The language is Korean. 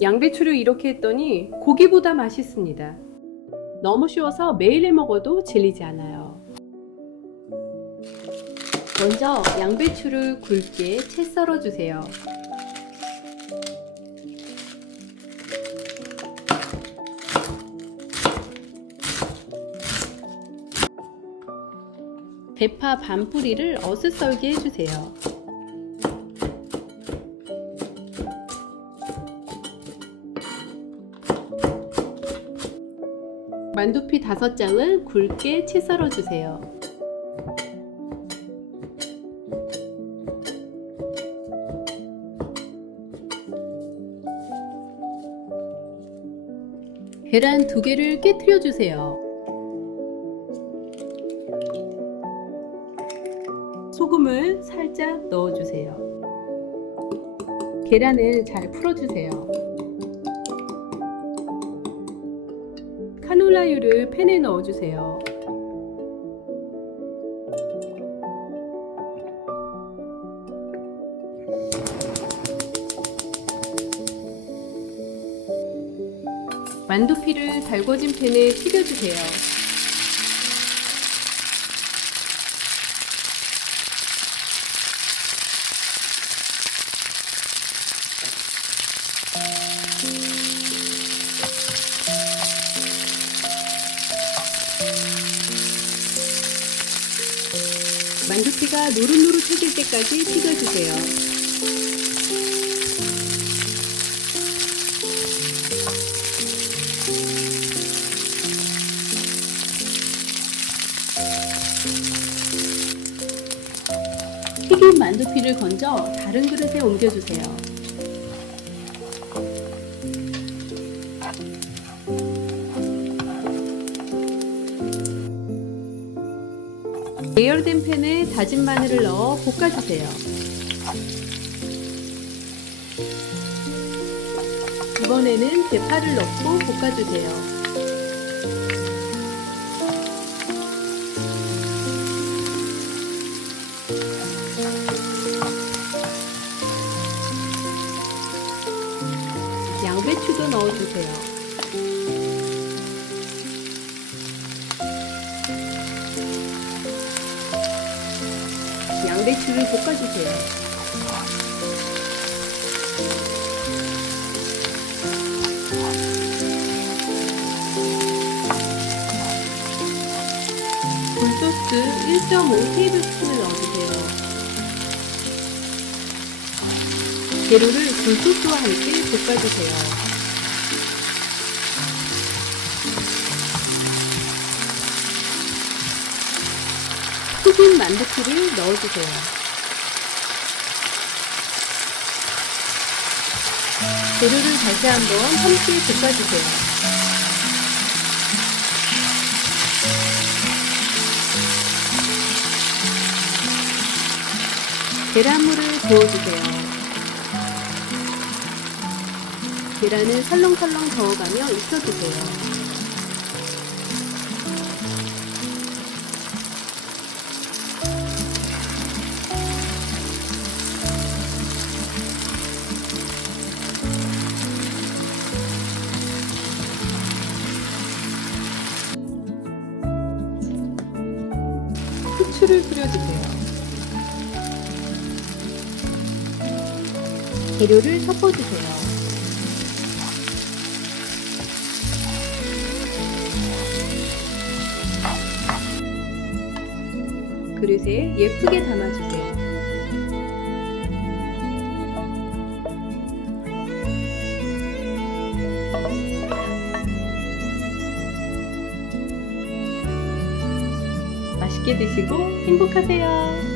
양배추를 이렇게 했더니 고기보다 맛있습니다. 너무 쉬워서 매일 해 먹어도 질리지 않아요. 먼저 양배추를 굵게 채 썰어 주세요. 대파 반 뿌리를 어슷썰게 해주세요. 만두피 5장을 굵게 채 썰어주세요. 계란 2개를 깨트려 주세요. 소금을 살짝 넣어주세요. 계란을 잘 풀어주세요. 카놀라유를 팬에 넣어주세요. 만두피를 달궈진 팬에 튀겨주세요. 만두피가 노릇노릇해질 때까지 튀겨주세요. 튀긴 만두피를 건져 다른 그릇에 옮겨주세요. 예열된 팬에 다진 마늘을 넣어 볶아주세요. 이번에는 대파를 넣고 볶아주세요. 양배추도 넣어주세요. 양배추를 볶아주세요. 굴소스 1.5테이블스푼을 넣어주세요. 재료를 굴소스와 함께 볶아주세요. 튀긴 만두피를 넣어주세요. 재료를 다시 한번 함께 볶아주세요. 계란물을 부어주세요. 계란을 설렁설렁 저어가며 익혀주세요. 후추를 뿌려주세요. 재료를 섞어주세요. 그릇에 예쁘게 담아주세요. 맛있게 드시고 행복하세요.